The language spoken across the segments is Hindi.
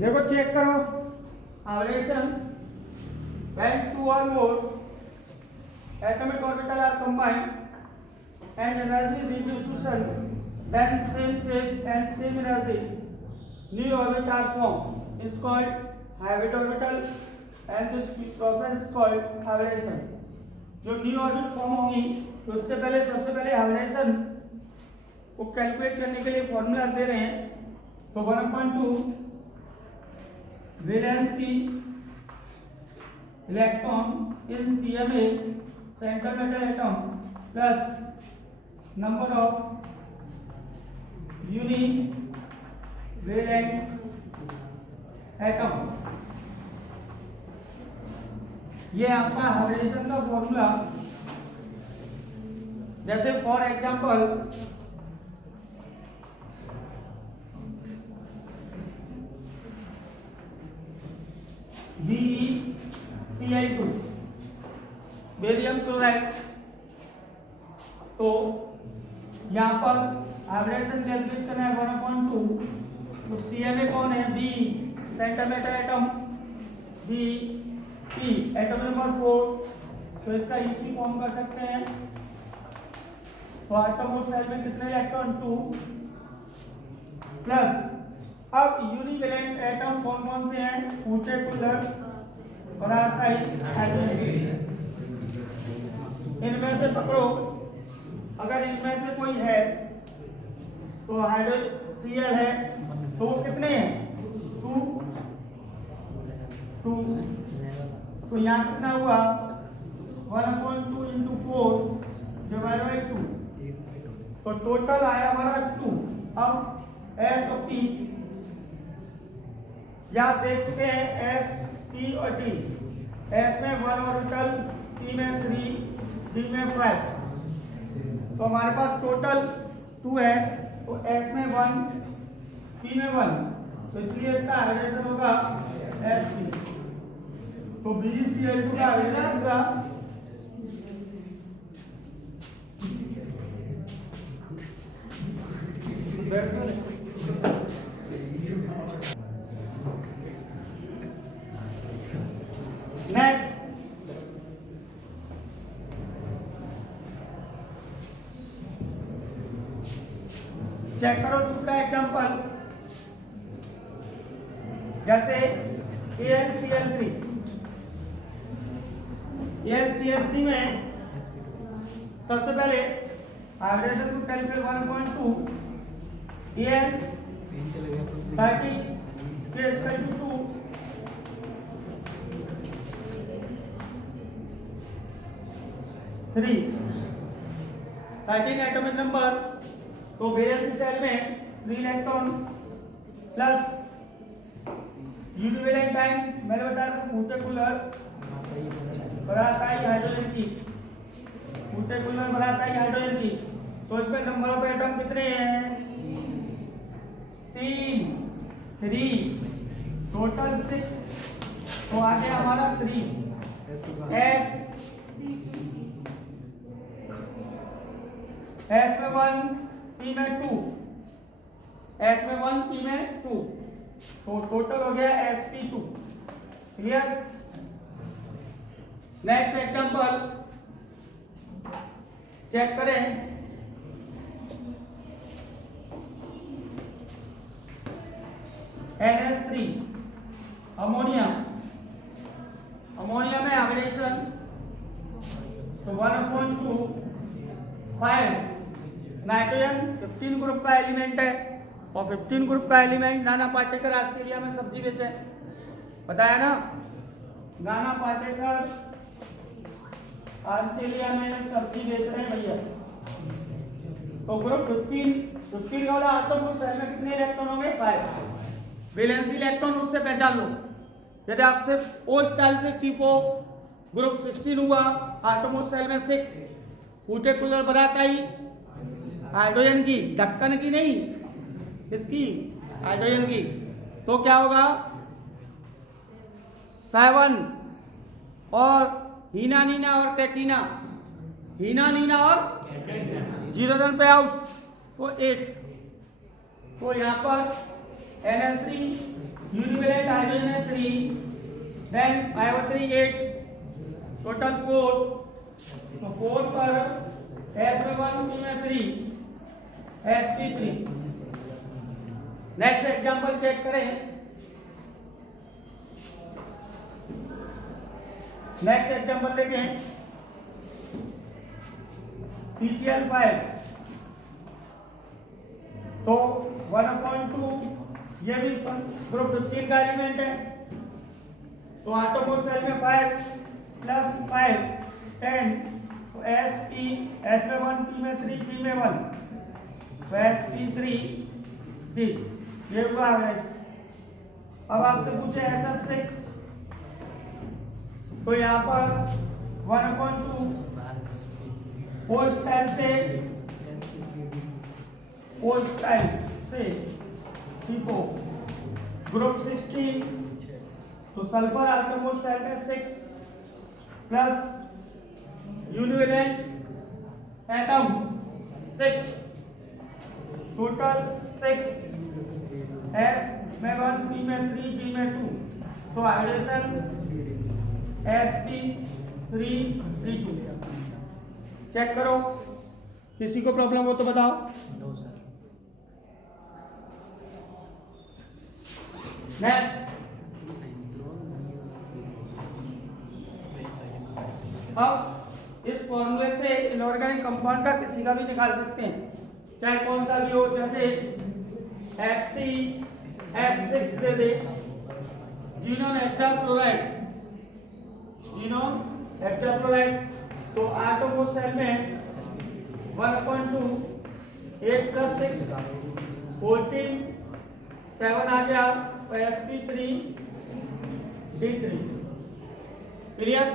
देखो चेक करो hybridisation when two or more atomic orbital are combined and energy redistribution then same shape and same energy new orbit are formed is called hybrid orbital and this process is called hybridization. जो न्यू ऑर्बिट फॉर्म होंगी तो उससे पहले सबसे पहले हाइब्रिडेशन को कैलकुलेट करने के लिए फॉर्मूला दे रहे हैं। तो 1/2 valency electron in CMA central metal atom plus number of univalent atom. ये आपका हाइब्रिडेशन का फॉर्मूला। जैसे for example BeCl2 barium chloride. तो यहाँ पर हाइब्रिडेशन कैलकुलेट करना है 1/2। तो CMA कौन है? B central metal atom, B P atom number 4। तो इसका EC फॉर्म कर सकते हैं। तो एटम और सेल में कितने इलेक्ट्रॉन? 2 प्लस अब यूनिवैलेंट एटम कौन कौन से हैं? पर्टिकुलर और हाइड्रोजन। इनमें से पकड़ो, अगर इनमें से कोई है तो हाइड्रोक्सिल है तो वो कितने हैं? 2। तो यहाँ कितना हुआ? 1/2 × 4 / 2। तो टोटल आया हमारा 2। अब S और P याद देख चुके हैं, S P और D। S में 1 ऑर्बिटल, P में 3, D में 5। तो हमारे पास टोटल 2 है। तो S में 1, P में 1, तो इसलिए इसका हाइब्रिडेशन होगा Sp। तो BeCl2 का हाइब्रिडेशन होगा नेक्स्ट। चेक करो दूसरा एग्जांपल। जैसे AlCl3 में सबसे पहले हाइब्रिडेशन को calculate 1/2 Al 30 K = 2 3 13 atomic number. तो वैलेंसी सेल में 3 इलेक्ट्रॉन प्लस यूनिवैलेंट टाइम मैंने बताया था पर्टिकुलर बढ़ाताई हाइड्रोजन की, पर्टिकुलर बढ़ाताई हाइड्रोजन की। तो इसमें नंबर ऑफ एटम कितने हैं? 3 टोटल 6। तो आगे हमारा 3 S में 1, P में 2, S में 1, P में 2। तो टोटल हो गया Sp2। Clear? Next example check करें। NH3 अमोनिया में हाइब्रिडेशन तो 1/2 5 नाइट्रोजन 15 ग्रुप का एलिमेंट है और 15 ग्रुप का एलिमेंट नाना पाटेकर ऑस्ट्रेलिया में सब्जी बेचे, बताया ना। नाना पाटेकर ऑस्ट्रेलिया में सब्जी बेच रहे हैं भैया। तो ग्रुप 15 वाला आटम को सेल में कितने इलेक्ट्रॉन होंगे? 5। वैलेंसी इलेक्ट्रॉन उससे पहचान लो। यदि आपसे ओ स्टाइल से टिपो ग्रुप 16 हुआ, आटम सेल में 6, पर्टिकुलर बढ़ाताई हाइड्रोजन की, ढक्कन की नहीं, इसकी हाइड्रोजन की। तो क्या होगा? 7 और हीना नीना और कैटिना, हीना नीना और 0 रन पे आउट, तो 8। तो यहाँ पर NH3 univalent hydrogen है 3, then IO3 8, total 4, तो 4 पर S में 1 P में 3, sp3। नेक्स्ट एग्जांपल चेक करें। नेक्स्ट एग्जांपल देखें, PCl5, तो 1/2 ये भी ग्रुप 15 का एलिमेंट है, तो आटोमोल सेल में 5 + 5 10, तो sp s में 1 p में 3 p में 1, तो sp3d ये हुआ है। अब आपसे पूछे SF6, तो यहाँ पर 1/2 पोस्टाइल से हीपो ग्रुप 16, तो सल्फर आटोमोल सेल में 6 प्लस यूनिवेलेंट एटम 6, टोटल 6, S में 1 P में 3 P में 2, तो हाइड्रेशन sp3d2। चेक करो, किसी को प्रॉब्लम हो तो बताओ। नेक्स्ट, अब इस फॉर्मूले से इनऑर्गेनिक कंपाउंड का किसी का भी निकाल सकते हैं, चाहे कौन सा भी हो। जैसे HCF6 दे दे, जीनोन हेक्साफ्लोराइड, तो आटोमोल सेल में 1/2 8 + 6 14 7 आ गया, तो sp3d3। क्लियर?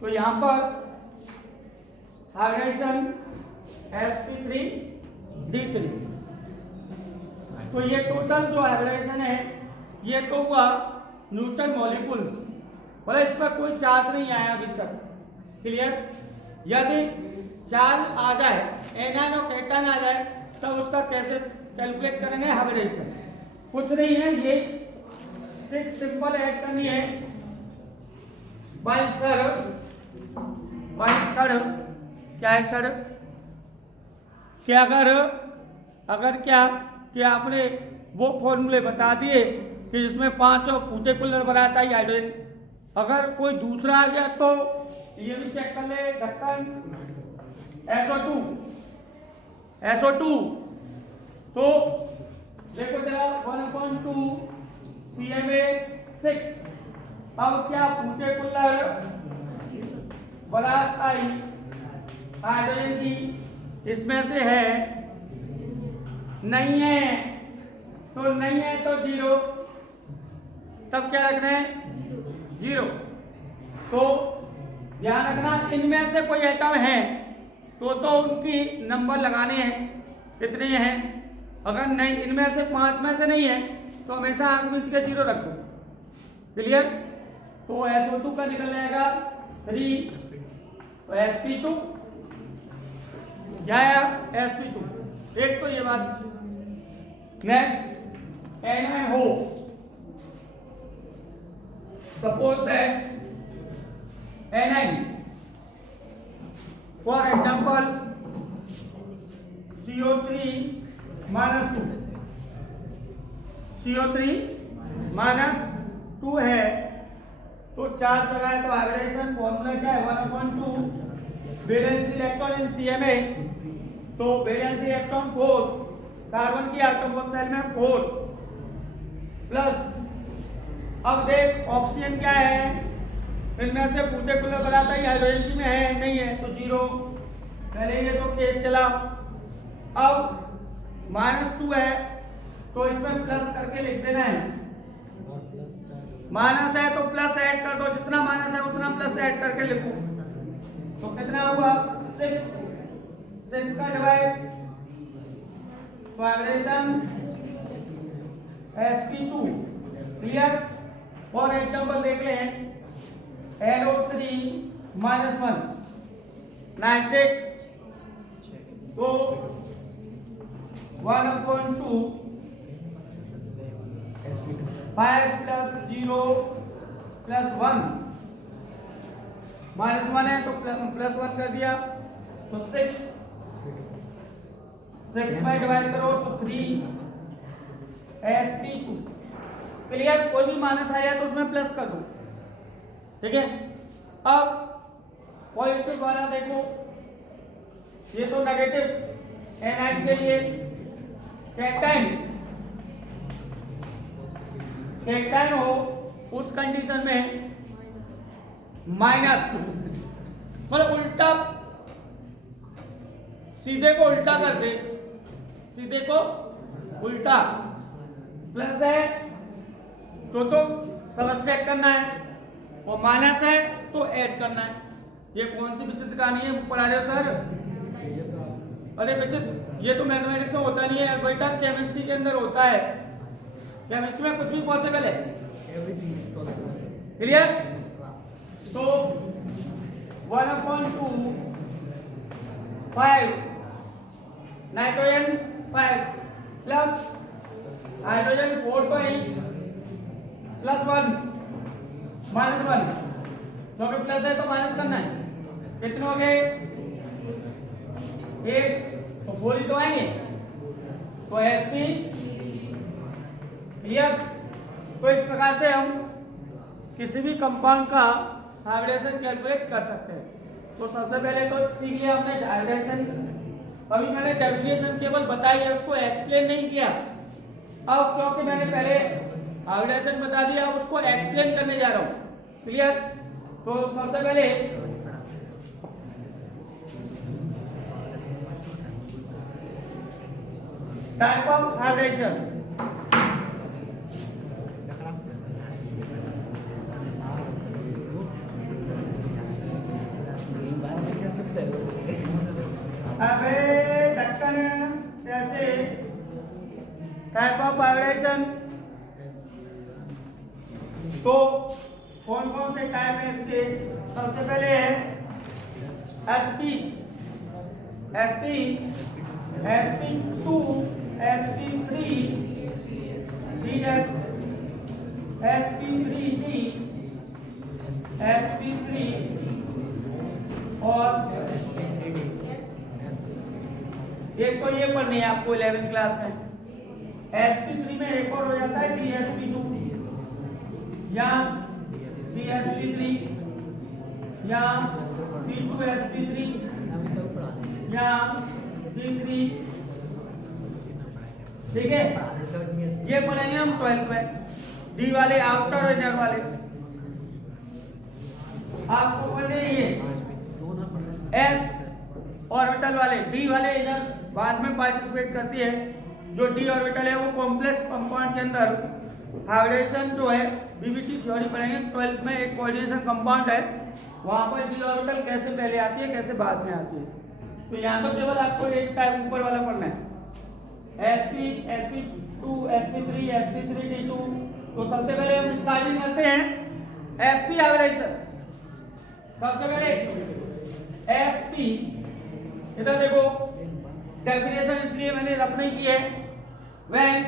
तो यहाँ पर हाइड्रेशन sp3d3। तो ये टोटल जो हाइब्रिडेशन है ये तो हुआ न्यूटन मॉलिक्यूल्स, बोला इस पर कोई चार्ज नहीं आया अभी तक। क्लियर? यदि चार्ज आ जाए, एनायन और कैटायन आ जाए, तब उसका कैसे कैलकुलेट करेंगे हाइब्रिडेशन? कुछ नहीं है, ये एक सिंपल ऐड करनी है बाई सर क्या है सर, कि अगर क्या कि आपने वो फॉर्मूले बता दिए कि जिसमें 5 पर्टिकुलर बनाता है हाइड्रोजन, अगर कोई दूसरा आ गया तो ये भी चेक कर ले। ढक्कन SO2 तो देखो जरा 1/2 CMA6, अब क्या पर्टिकुलर बनाता है हाइड्रोजन की, इसमें से है नहीं है, तो नहीं है तो 0, तब क्या रखना है 0। तो ध्यान रखना, इनमें से कोई एटम है तो उनकी नंबर लगाने हैं, कितने हैं। अगर नहीं, इनमें से 5 में से नहीं है तो हमेशा आंख बीच के 0 रख दो। क्लियर? तो SO2 का निकल जाएगा 3, तो sp2 जाया sp2। एक तो ये बात। नेक्स्ट, anion हो, suppose that anion, for example CO3 -2 है, तो चार्ज लगाए तो हाइब्रिडेशन फॉर्मूला क्या है 1/2 वैलेंस इलेक्ट्रॉन इन CMA, तो वैलेंस इलेक्ट्रॉन 4, कार्बन की आटोमोल सेल में 4 प्लस, अब देख ऑक्सीजन क्या है, इनमें से पर्टिकुलर बनाता है हाइड्रोजन की में है नहीं है तो 0, पहले ये तो केस चला। अब -2 है तो इसमें प्लस करके लिख देना है, माइनस है तो प्लस ऐड कर दो, जितना माइनस है उतना प्लस ऐड करके लिखो, तो कितना हुआ 6 का डिवाइड, वाइब्रेशन sp2। क्लियर? और एग्जांपल देख लें, NO3 -1 नाइट्रेट, तो 1/2 5 प्लस 0 प्लस 1 -1 है तो प्लस 1 कर दिया तो 6 में डिवाइड करो तो 3 sp2 क्लियर। कोई भी माइनस आया तो उसमें प्लस कर दो, ठीक है। अब पॉजिटिव वाला देखो, ये तो नेगेटिव एनाइन के लिए कैटाइन हो उस कंडीशन में माइनस, मतलब उल्टा, सीधे को उल्टा कर दे, सीधे को उल्टा, प्लस है तो सबट्रैक्ट करना है, और माइनस है तो ऐड करना है। ये कौन सी विचित्र कहानी है पढ़ा रहे हो सर? अरे विचित्र, ये तो मैथमेटिक्स में होता नहीं है बेटा, केमिस्ट्री के अंदर होता है। केमिस्ट्री में कुछ भी पॉसिबल है, क्लियर। तो 1/2 5 नाइट्रोजन 5 प्लस हाइड्रोजन 4 प्लस 1 -1, क्योंकि प्लस है तो माइनस करना है। कितने हो गए? 1 तो 4 ही तो आएंगे, तो sp क्लियर। तो इस प्रकार से हम किसी भी कंपाउंड का हाइब्रिडेशन कैलकुलेट कर सकते हैं। तो सबसे पहले तो सीख लिया हमने हाइब्रिडेशन, अभी मैंने डेफिनेशन केवल बताई है, उसको एक्सप्लेन नहीं किया। अब क्योंकि मैंने पहले हाइब्रिडेशन बता दिया, अब उसको एक्सप्लेन करने जा रहा हूं, क्लियर। तो सबसे पहले टाइप ऑफ हाइब्रिडेशन, अबे ढक्कन कैसे टाइप ऑफ हाइब्रिडेशन, तो कौन कौन से टाइप है इसके? सबसे पहले है sp, sp2, sp3, sp3d, sp3 और एक तो ये पढ़नी है आपको 11th क्लास में। sp3 में एक और हो जाता है dsp2 या dsp3 या d2sp3 या d3, ठीक है। ये पढ़ेंगे हम 12th में। डी वाले आउटर और इनर वाले आपको पढ़ने ये एस ऑर्बिटल वाले, डी वाले इधर बाद में पार्टिसिपेट करती है। जो डी ऑर्बिटल है वो कॉम्प्लेक्स कंपाउंड के अंदर हाइब्रिडेशन जो है बीबीटी थ्योरी पढ़ेंगे 12th में। एक कोऑर्डिनेशन कंपाउंड है, वहां पर डी ऑर्बिटल कैसे पहले आती है कैसे बाद में आती है। तो यहाँ तो केवल आपको एक टाइप ऊपर वाला पढ़ना है, sp, sp2, sp3, sp3d2। तो सबसे पहले हम स्टार्टिंग करते हैं sp हाइब्रिडेशन। सबसे पहले sp, इधर देखो डेफिनेशन इसलिए मैंने रफ नहीं की है। व्हेन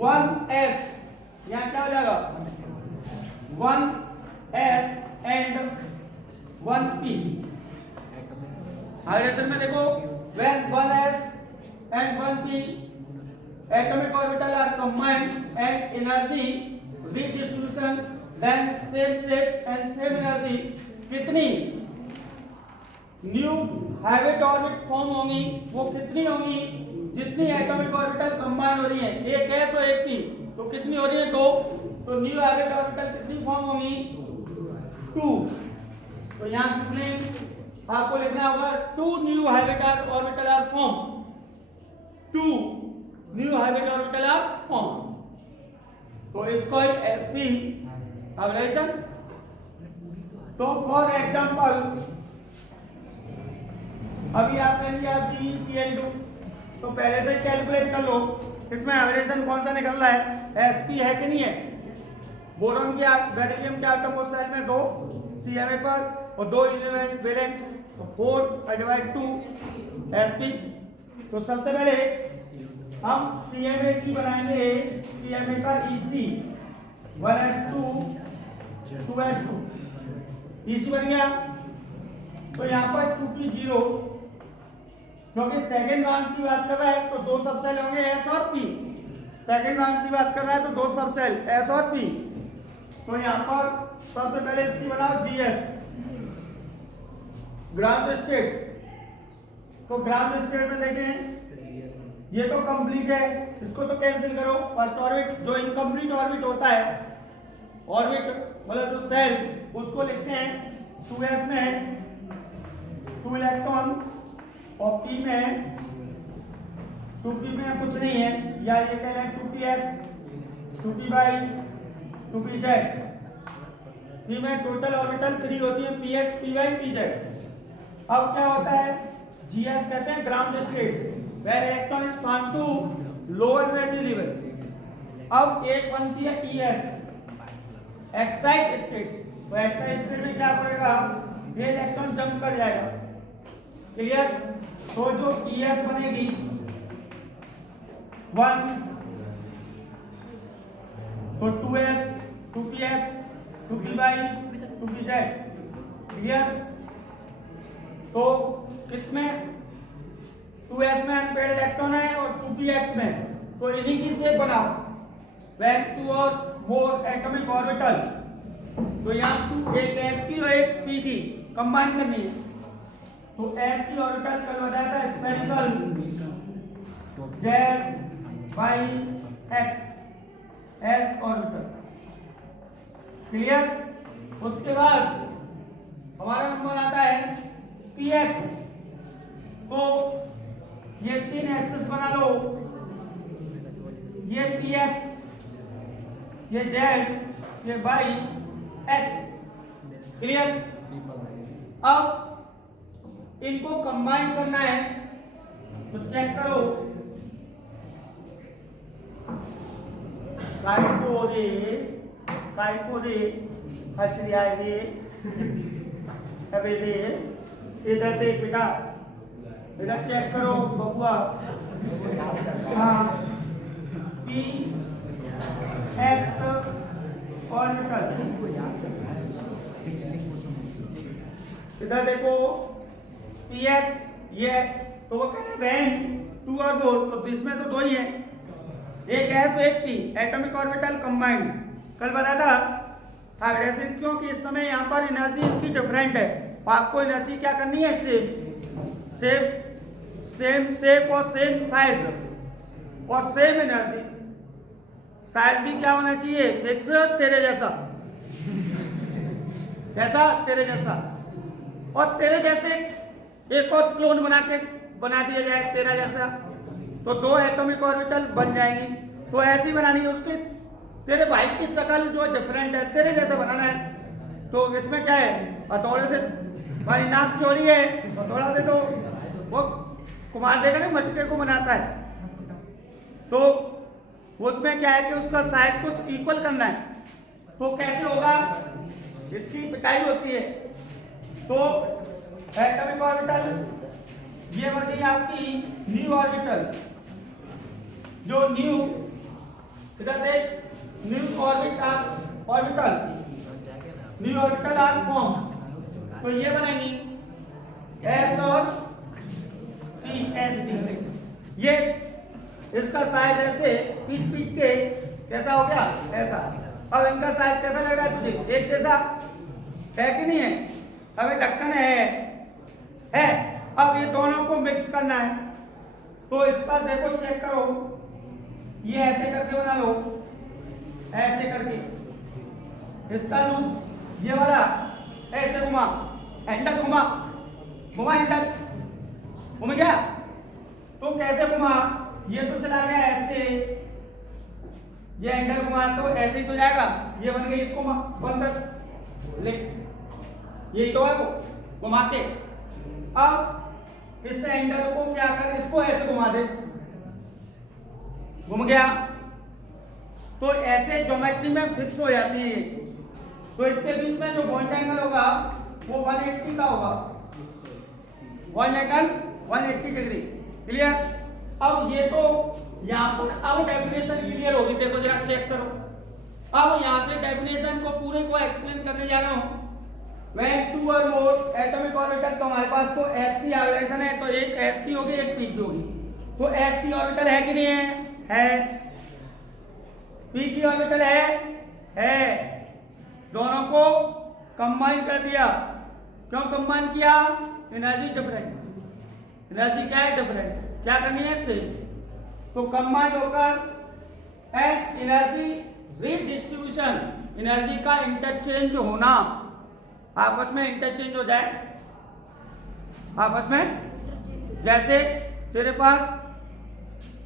1s, यहाँ क्या हो जाएगा 1s एंड 1p। हाइब्रिडेशन में देखो when 1s and 1p atomic orbital are combined at energy redistribution, then same shape and same energy, कितनी न्यू हाइब्रिड ऑर्बिट फॉर्म होंगी? वो कितनी होंगी? जितनी एटॉमिक ऑर्बिटल कंबाइन हो रही है, एक s और एक p, तो कितनी हो रही है? 2। तो न्यू हाइब्रिड ऑर्बिटल कितनी फॉर्म होंगी? 2। तो यहाँ कितने आपको लिखना होगा? 2 new hybrid orbital are form, 2 new hybrid orbital are form. तो इसको एक sp हाइब्रिडेशन। तो फॉर एग्जांपल अभी आपने लिया GeCl2, तो पहले से कैलकुलेट कर लो इसमें हाइब्रिडेशन कौन सा निकल रहा है, sp है कि नहीं है। बोरॉन के बेरिलियम के एटम उस साइड में 2 CMA पर और 2 वैलेंट, तो 4/2 sp। तो सबसे पहले हम CMA की बनाएंगे, CMA का EC 1s2 2s2 EC बन गया। तो यहाँ पर 2p0, क्योंकि सेकेंड राउंड की बात कर रहा है तो दो सबसेल होंगे S और P। सेकेंड राउंड की बात कर रहा है तो दो सबसेल S और P। तो यहाँ पर सबसे पहले इसकी बनाओ GS ग्राउंड स्टेट। तो ग्राउंड स्टेट में देखें ये तो कंप्लीट है, इसको तो कैंसिल करो। फर्स्ट ऑर्बिट जो इनकम्प्लीट ऑर्बिट होता है, ऑर्बिट मतलब जो सेल, उसको लिखते हैं 2s में 2 इलेक्ट्रॉन और P में 2p में कुछ नहीं है, या ये कह रहे हैं 2px 2p/, 2pz। P में टोटल ऑर्बिटल 3 होती है, px py pz। अब क्या होता है, GS कहते हैं ground state, where electron is found to lower energy level। अब एक बनती है ES एक्साइट स्टेट। तो एक्साइट स्टेट में क्या पड़ेगा, ये इलेक्ट्रॉन जंप कर जाएगा, क्लियर। तो जो ES बनेगी 1, तो 2s 2px 2py 2pz, clear. तो किसमें 2s में अनपेयर्ड इलेक्ट्रॉन है और 2px में, तो इन्हीं की शेप बनाओ, when 2 और more एटॉमिक ऑर्बिटल। तो यहाँ 2 एक s की और एक p की कंबाइन करनी है। तो s की ऑर्बिटल कल बताया था spherical z y x s orbital, clear. उसके बाद हमारा नंबर आता है px। तो ये 3 एक्सेस बना लो, ये px, ये z, ये y x, क्लियर। अब इनको कंबाइन करना है, तो चेक करो, काय को रे हसरिया रे रे। इधर देख बेटा, इधर चेक करो बबुआ। हाँ, पी एक्स ऑर्बिटल, इधर देखो पी एक्स, ये तो वो कहते हैं वैन 2 और 4, तो इसमें तो 2 ही है, एक एस एक पी, एटॉमिक ऑर्बिटल कंबाइंड। कल बताया था ऐसे, क्योंकि इस समय यहाँ पर एनर्जी इनकी डिफरेंट है, आपको एनर्जी क्या करनी है, सेम शेप और सेम साइज और सेम एनर्जी। साइज भी क्या होना चाहिए, फिक्स, तेरे जैसा, कैसा, तेरे जैसा। और तेरे जैसे एक और क्लोन बना दिया जाए तेरा जैसा, तो 2 एटॉमिक ऑर्बिटल बन जाएंगी। तो ऐसी बनानी है, उसके तेरे भाई की शक्ल जो डिफरेंट है, तेरे जैसा बनाना है। तो इसमें क्या है, हथौड़े से, भाई नाक चौड़ी है, हथौड़ा से तो वो कुमार देगा ना, मटके को बनाता है। तो उसमें क्या है कि उसका साइज को इक्वल करना है। तो कैसे होगा, इसकी पिटाई होती है। तो एटॉमिक ऑर्बिटल ये बनी आपकी न्यू ऑर्बिटल, जो न्यू, इधर देख, new orbital new orbital are form. तो ये बनेगी एस और पी, एस पी। ये इसका साइज ऐसे पीट के कैसा हो गया, ऐसा। अब इनका साइज कैसा लग रहा है तुझे, एक जैसा है कि नहीं है। अब ये ढक्कन है। अब ये दोनों को मिक्स करना है। तो इसका देखो, चेक करो, ये ऐसे करके बना लो, ऐसे करके। इसका लूप ये वाला ऐसे घुमा, हैंडल घुमा हैंडल घूम गया। तो कैसे घुमा, ये तो चला गया ऐसे, ये हैंडल घुमा तो ऐसे ही तो जाएगा, ये बन गई, इसको बंद लिख, यही तो है वो, घुमा के। अब इस हैंडल को क्या कर, इसको ऐसे घुमा दे, घूम गया। तो ऐसे ज्योमेट्री में फिक्स हो जाती है। तो इसके बीच में जो बॉन्ड एंगल होगा वो 180 का होगा, 180 डिग्री, क्लियर। अब ये तो यहाँ पर अब डेफिनेशन क्लियर होगी, देखो जरा चेक करो। अब यहाँ से डेफिनेशन को पूरे को एक्सप्लेन करने जा रहा हूँ। When two or more atomic orbital, तो हमारे पास तो s की ऑर्बिटल है, तो एक s की होगी एक p की होगी। तो s की ऑर्बिटल है कि नहीं है? p की ऑर्बिटल है। दोनों को कंबाइन कर दिया। क्यों कंबाइन किया? Energy different. एनर्जी क्या है? डिफरेंट। क्या करनी है? सेम। तो कंबाइन होकर एंड एनर्जी रीडिस्ट्रीब्यूशन, एनर्जी का इंटरचेंज होना, आपस में इंटरचेंज हो जाए आपस में। जैसे तेरे पास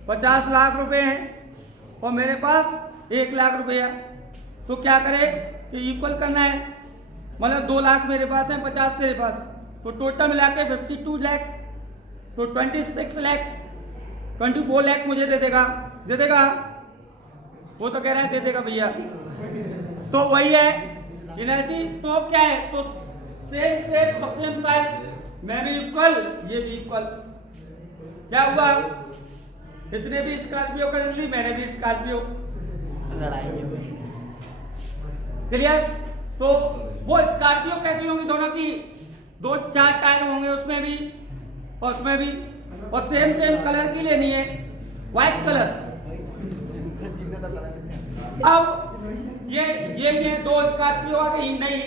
50 लाख रुपए हैं और मेरे पास 1 लाख रुपए है, तो क्या करे कि इक्वल करना है। मतलब 2 लाख मेरे पास है, 50 तेरे पास, तो टोटल मिला के 52 लाख, तो 26 लाख, 24 लाख मुझे दे देगा। वो तो कह रहा है दे देगा भैया। तो वही है एनर्जी। तो क्या है? तो सेम और सेम साइज, मैं भी इक्वल, ये भी इक्वल। क्या हुआ? इसने भी स्कॉर्पियो खरीद ली, मैंने भी स्कॉर्पियो। क्लियर? तो वो स्कॉर्पियो कैसी होंगी? दोनों की 2-4 टायर होंगे उसमें भी और उसमें भी, और सेम कलर की लेनी है, व्हाइट कलर। अब ये 2 स्कॉर्पियो आ गई, नहीं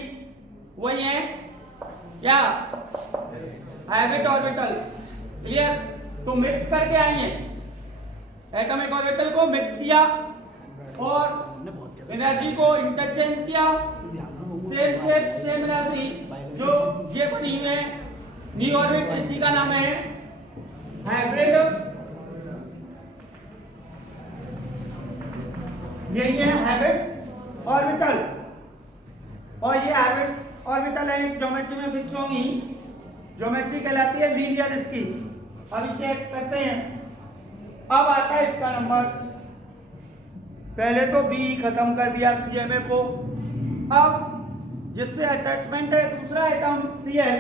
वही है क्या? Hybrid orbital. क्लियर? तो मिक्स करके आई है, एटॉमिक ऑर्बिटल को मिक्स किया और एनर्जी को इंटरचेंज किया। सेम एनर्जी जो ये बनी हुई है न्यू ऑर्बिट, इसी का नाम है हाइब्रिड। यही है हाइब्रिड ऑर्बिटल। और ये हाइब्रिड ऑर्बिटल है ज्योमेट्री में फिक्स होंगी। ज्योमेट्री कहलाती है लीनियर इसकी। अभी चेक करते हैं। अब आता है इसका नंबर। पहले तो बी खत्म कर दिया CMA को। अब जिससे अटैचमेंट है दूसरा एटम Cl,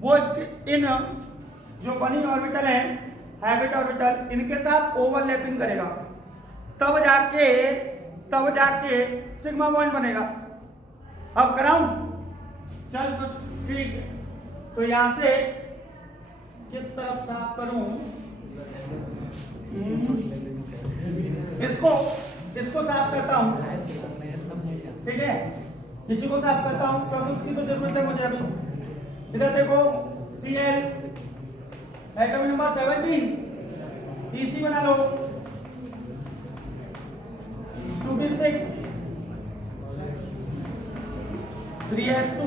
वो इसके इन जो बनी ऑर्बिटल है हाइब्रिड ऑर्बिटल, इनके साथ ओवरलैपिंग करेगा, तब जाके सिग्मा बॉन्ड बनेगा। अब कराऊं? चल तो ठीक है। तो यहां से किस तरफ साफ करूं? इसको साफ करता हूं, ठीक है? इसी को साफ करता हूं क्योंकि उसकी तो जरूरत है मुझे अभी। इधर देखो Cl एटम नंबर 17, EC बना लो 2p6 3s2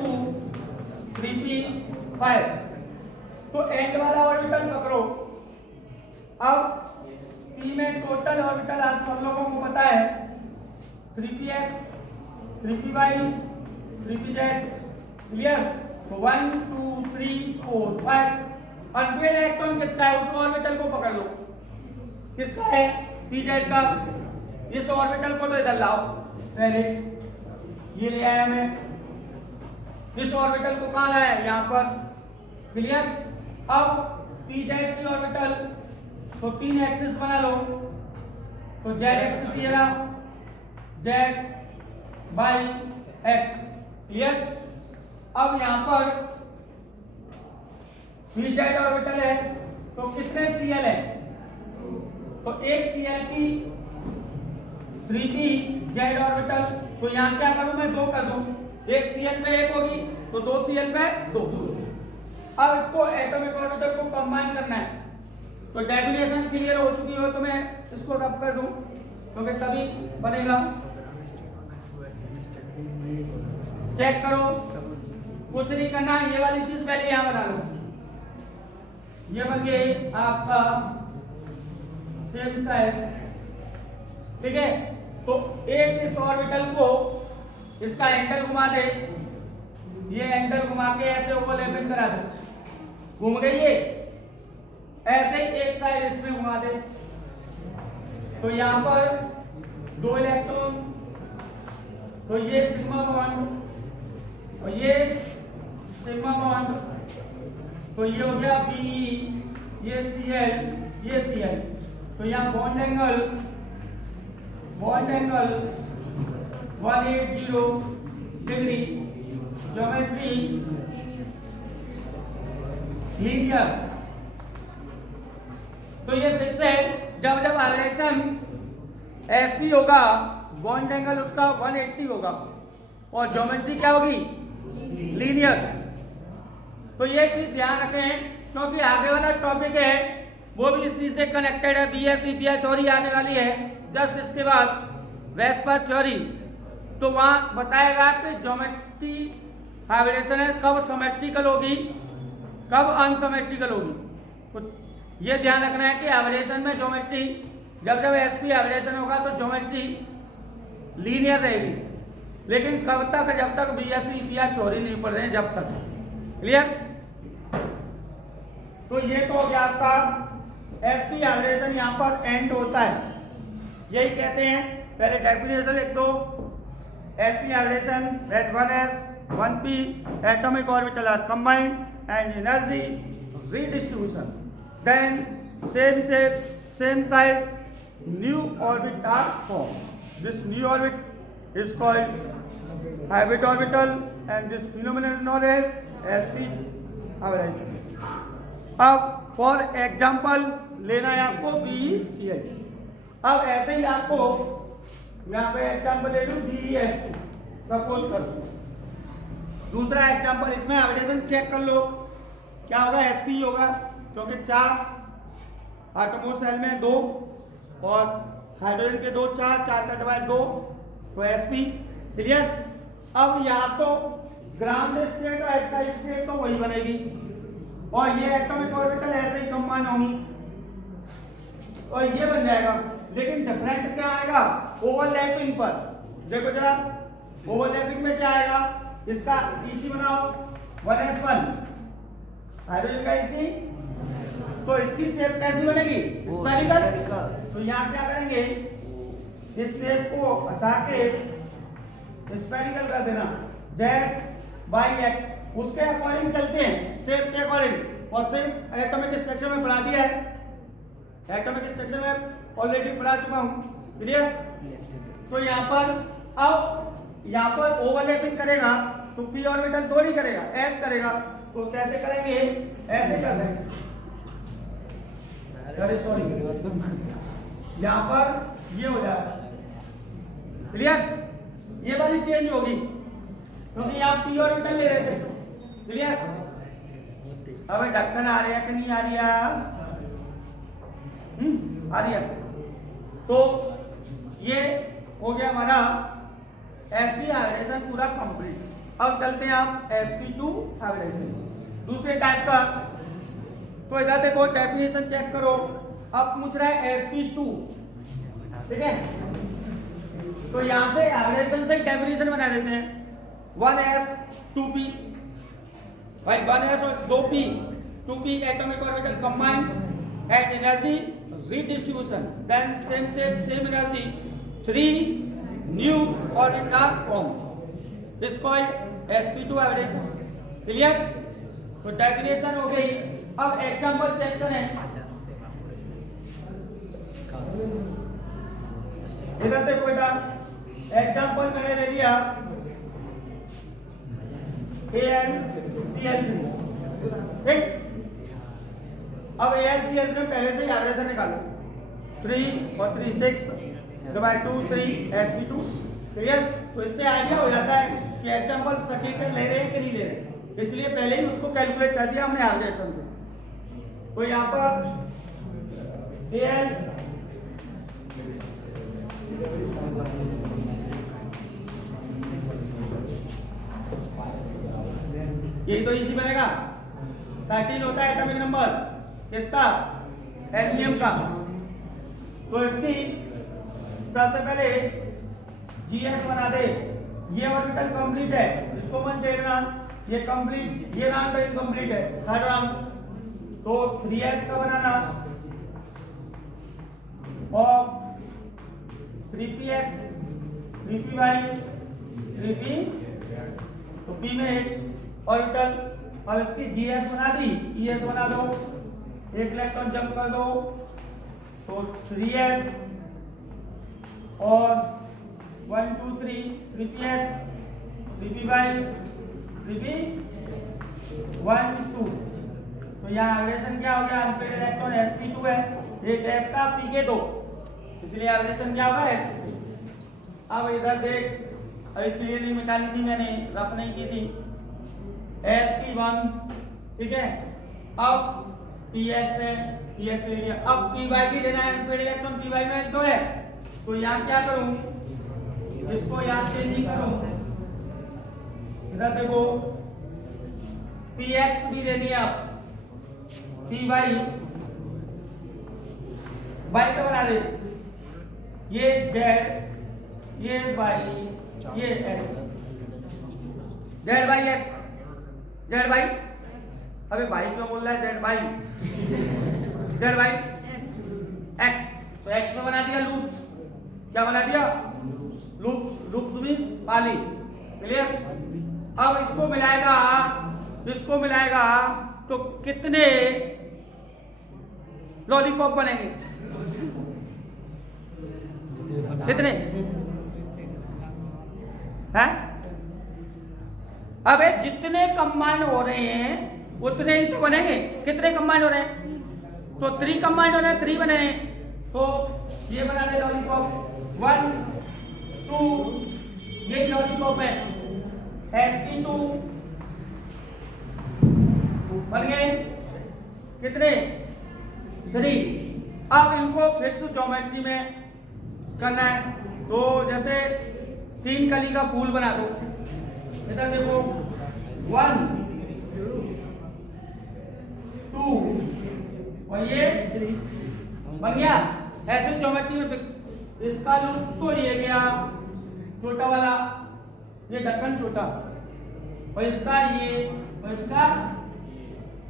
3p5। तो एंड वाला ऑर्बिटल पकड़ो। अब P में टोटल ऑर्बिटल आप सब लोगों को पता है 3px 3py 3pz। क्लियर? तो 1 2 3 4 5। अनपेड इलेक्ट्रॉन किसका है? उस ऑर्बिटल को पकड़ लो। किसका है? pz का। इस ऑर्बिटल को तो इधर लाओ, पहले ये ले आया मैं। इस ऑर्बिटल को कहां लाया? यहां पर। क्लियर? अब pz की ऑर्बिटल तो 3 एक्सिस बना लो। तो z एक्सिस ये रहा, z बाई x। क्लियर? अब यहां पर pz ऑर्बिटल है तो कितने Cl है? तो एक Cl की 3pz ऑर्बिटल। तो यहां क्या करूं मैं? 2 कर दूं। एक Cl पे 1 होगी तो 2 Cl पे 2। अब इसको एटॉमिक ऑर्बिटल को कंबाइन करना है। तो डेफिनेशन क्लियर हो चुकी हो तो मैं इसको रब कर दूं क्योंकि तभी बनेगा। चेक करो, कुछ नहीं करना, ये वाली चीज पहले यहां बना लो। ये बन गया आपका सेम साइज। ठीक है? तो एक इस ऑर्बिटल को इसका एंगल घुमा दे, ये एंगल घुमा के ऐसे ओवरलैपिंग करा दो, घूम गई ये। ऐसे ही एक साइड इसमें घुमा दे तो यहां पर 2 इलेक्ट्रॉन, तो ये सिग्मा बॉन्ड और ये सिग्मा बॉन्ड, तो ये हो गया Be, ये Cl, ये Cl। तो यहाँ bond angle 180 degree, geometry linear. तो ये फिक्स है, जब जब वाइब्रेशन एसपी होगा बॉन्ड एंगल उसका 180 होगा और ज्योमेट्री क्या होगी, लीनियर। तो ये चीज ध्यान रखें क्योंकि आगे वाला टॉपिक है वो भी इसी से कनेक्टेड है। बीएस थ्योरी आने वाली है जस्ट इसके बाद, वेस्पर थ्योरी। तो वहां बताएगा कि ज्योमेट्री वाइब्रेशन है कब सिमेट्रिकल होगी कब अनसिमेट्रिकल होगी। तो ये ध्यान रखना है कि वाइब्रेशन में ज्योमेट्री जब जब एसपी वाइब्रेशन होगा तो ज्योमेट्री लीनियर रहेगी, लेकिन कब तक, जब तक बीएस थ्योरी नहीं पढ़ रहे हैं जब तक। क्लियर? तो ये तो हो गया आपका एसपी वाइब्रेशन, यहाँ पर एंड होता है, यही कहते हैं। पहले डेफिनेशन लिख दो। Sp vibration at 1s 1p atomic orbital are combined and energy redistribution, then same shape same size new orbit are formed. This new orbit is called hybrid orbital and this phenomenon is known as sp vibration. अब फॉर एग्जाम्पल लेना है आपको BeCl। अब ऐसे ही आपको यहाँ पे एग्जाम्पल ले लूँ BeS2 सपोज कर लो। दूसरा एग्जाम्पल, इसमें वाइब्रेशन चेक कर लो क्या होगा, sp होगा क्योंकि 4 आटमों सेल में 2 और हाइड्रोजन के 2 4 का डिवाइड 2 तो sp। क्लियर? अब यहाँ तो ग्राउंड स्टेट और एक्साइड स्टेट तो वही बनेगी और ये एटॉमिक ऑर्बिटल ऐसे ही कंबाइन होंगी और ये बन जाएगा, लेकिन डिफरेंट क्या आएगा, ओवरलैपिंग पर। देखो जरा ओवरलैपिंग में क्या आएगा, इसका EC बनाओ 1s1 हाइड्रोजन का EC, तो इसकी शेप कैसी बनेगी, स्फेरिकल। तो यहाँ क्या करेंगे, इस शेप को हटा के स्फेरिकल कर देना, Z/X उसके अकॉर्डिंग चलते हैं, शेप के अकॉर्डिंग। और शेप एटॉमिक स्ट्रक्चर में पढ़ा दिया है, एटॉमिक स्ट्रक्चर में ऑलरेडी पढ़ा चुका हूँ। क्लियर? तो यहाँ पर अब यहाँ पर ओवरलैपिंग करेगा तो p ऑर्बिटल थोड़ी करेगा, s करेगा। तो कैसे करेंगे, ऐसे कर देंगे, यहाँ पर ये हो जाएगा। क्लियर? ये वाली चेंज होगी क्योंकि आप p ऑर्बिटल ले रहे थे। क्लियर? अब ढक्कन आ रही है कि नहीं आ रही है? आ रही है। तो ये हो गया हमारा sp वाइब्रेशन पूरा कंप्लीट। अब चलते हैं आप sp2 वाइब्रेशन दूसरे टाइप का। तो इधर देखो डेफिनेशन चेक करो। अब पूछ रहा है sp2, ठीक है? तो यहां से वाइब्रेशन से डेफिनेशन बना देते हैं, 1s 2p भाई 1s और 2p 2p atomic orbital combined at energy redistribution, then same shape same energy 3 new orbit are formed, is called sp2 vibration. Clear? तो डेफिनेशन हो गई। अब एग्जांपल चेक करें। इधर देखो बेटा, एग्जांपल मैंने ले लिया AlCl3, ठीक? अब AlCl3 में पहले से ही वाइब्रेशन निकालो, 3 और 3 6 डिवाइड 2 3 sp2। क्लियर? तो इससे आइडिया हो जाता है कि एग्जांपल सटीक ले रहे हैं कि नहीं ले रहे, इसलिए पहले ही उसको कैलकुलेट कर दिया हमने वाइब्रेशन को। तो यहाँ पर Al यही तो इसी बनेगा, 13 होता है एटॉमिक नंबर किसका, एल्यूमिनियम का। तो इसकी सबसे पहले GS बना दे, ये ऑर्बिटल कंप्लीट है, इसको मन छेड़ना, ये कंप्लीट, ये राउंड इनकम्प्लीट है, थर्ड राउंड। तो 3s का बनाना और 3px 3py 3p, तो p में ऑर्बिटल। और इसकी GS बना दी, ES बना दो, एक इलेक्ट्रॉन जंप कर दो, तो 3s और 1 2 3 3px 3p 3p 1 2। तो यहाँ एवरेशन क्या हो गया, अनपेड इलेक्ट्रॉन sp2 है, एक s का pk 2, इसलिए एवरेशन क्या होगा sp2। अब इधर देख, इसलिए नहीं निकाली थी मैंने, रफ नहीं की थी, sp1 ठीक है। अब px है, px ले लिया, अब py भी लेना है, अनपेड इलेक्ट्रॉन py में तो है, तो यहाँ क्या करूं, इसको यहाँ चेंज नहीं करूं, इधर देखो px भी लेनी है, अब py y पे बना दे, ये z, ये y, ये x, z by x, z by, अबे भाई क्यों बोल रहा है, z by, z by x, तो x में बना दिया लूप्स, क्या बना दिया, लूप्स, लूप्स मींस पाली, क्लियर। अब इसको मिलाएगा तो कितने लॉलीपॉप बनेंगे, कितने हैं, अबे जितने कंबाइन हो रहे हैं उतने ही तो बनेंगे, कितने कंबाइन हो रहे हैं, तो 3 कंबाइन हो रहे हैं, 3 बने हैं, तो ये बना दे लॉलीपॉप 1 2, ये लॉलीपॉप है sp2 बन गए कितने, 3। अब इनको फिक्स ज्योमेट्री में करना है, तो जैसे 3 कली का फूल बना दो, इधर देखो 1 2 और ये बन गया, ऐसे ज्योमेट्री में फिक्स। इसका लूप तो ये गया छोटा वाला, ये ढक्कन छोटा, और इसका ये, और इसका,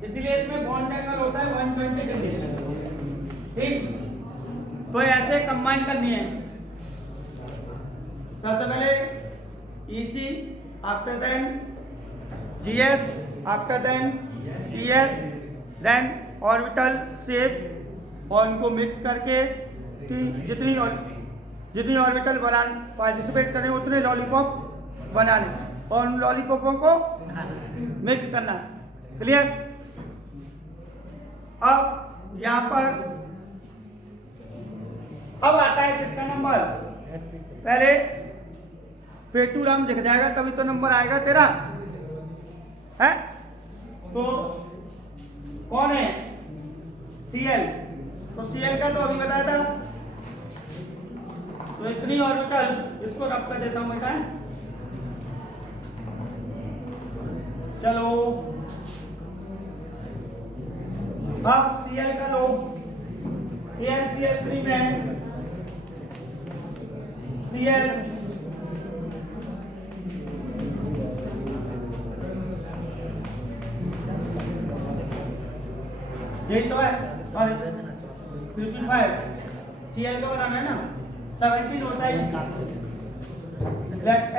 इसलिए इसमें बॉन्ड एंगल होता है 120 डिग्री, ठीक। तो ऐसे कंबाइन करनी है, सबसे पहले EC, after then GS, after then ES, then orbital shape, और उनको मिक्स करके जितनी ऑर्बिटल पार्टिसिपेट करें उतने लॉलीपॉप बनाने, और उन लॉलीपॉपों को मिक्स करना, क्लियर। अब यहाँ पर अब आता है किसका नंबर, पहले पेटूराम दिख जाएगा तभी तो नंबर आएगा तेरा, है तो कौन है, Cl, तो Cl का तो अभी बताया था, तो इतनी ऑर्बिटल इसको रख कर देता हूं बेटा, चलो अब Cl का लो, AlCl3 में Cl यही तो है, सॉरी 55, Cl को बनाना है ना, 17 होता है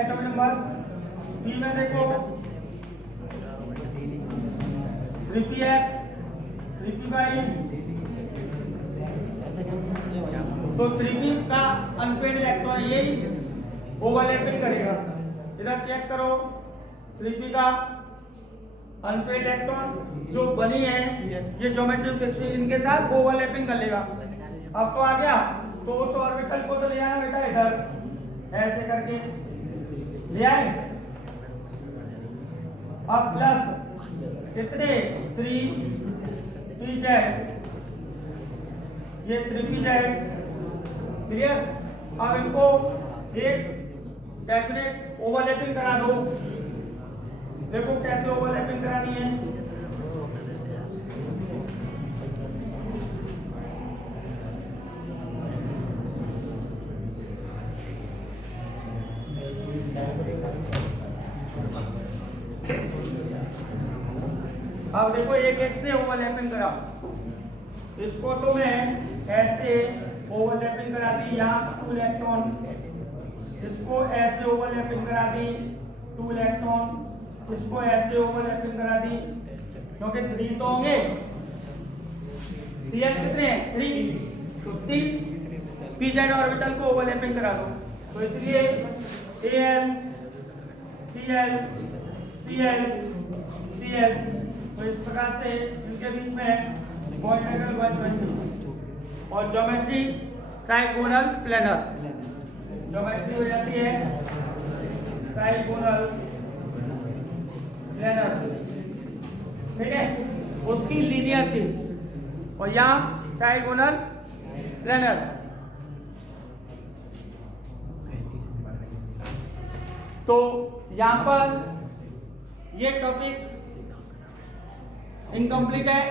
एटॉमिक नंबर। P में देखो 3px 3p, तो 3p का अनपेड इलेक्ट्रॉन यही ओवरलैपिंग करेगा, इधर चेक करो 3p का अनपेड इलेक्ट्रॉन जो बनी है ये ज्योमेट्रिक फिक्सिंग इनके साथ ओवरलैपिंग कर लेगा। अब तो आ गया, तो उस ऑर्बिटल को तो ले आना बेटा, इधर ऐसे करके ले आए, अब प्लस कितने 3pz, ये 3pz, क्लियर। अब इनको एक डेफिनेट ओवरलैपिंग करा दो, देखो कैसे ओवरलैपिंग करानी है, अब देखो एक से ओवरलैपिंग करा, इसको तो मैं ऐसे ओवरलैपिंग करा दी, यहाँ 2 इलेक्ट्रॉन, इसको ऐसे ओवरलैपिंग करा दी 2 इलेक्ट्रॉन, इसको ऐसे ओवरलैपिंग करा दी, क्योंकि 3 तो होंगे, Cl कितने हैं 3, तो 3 pz ऑर्बिटल को ओवरलैपिंग करा दो, तो इसलिए Al Cl Cl Cl, तो इस प्रकार से इनके बीच में बॉन्ड एंगल 120 और ज्योमेट्री ट्राइगोनल प्लेनर, ज्योमेट्री हो जाती है ट्राइगोनल प्लेनर, ठीक है, उसकी लीनियर थी और यहाँ ट्राइगोनल प्लेनर। तो यहाँ पर ये टॉपिक इनकम्प्लीट है।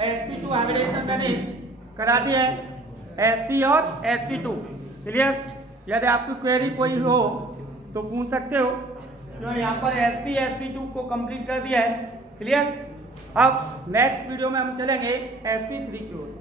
sp2 हाइब्रिडेशन मैंने करा दिया है, sp और sp2 क्लियर। यदि आपकी क्वेरी कोई हो तो पूछ सकते हो, तो यहाँ पर sp2 को कंप्लीट कर दिया है, क्लियर। अब नेक्स्ट वीडियो में हम चलेंगे sp3 की ओर।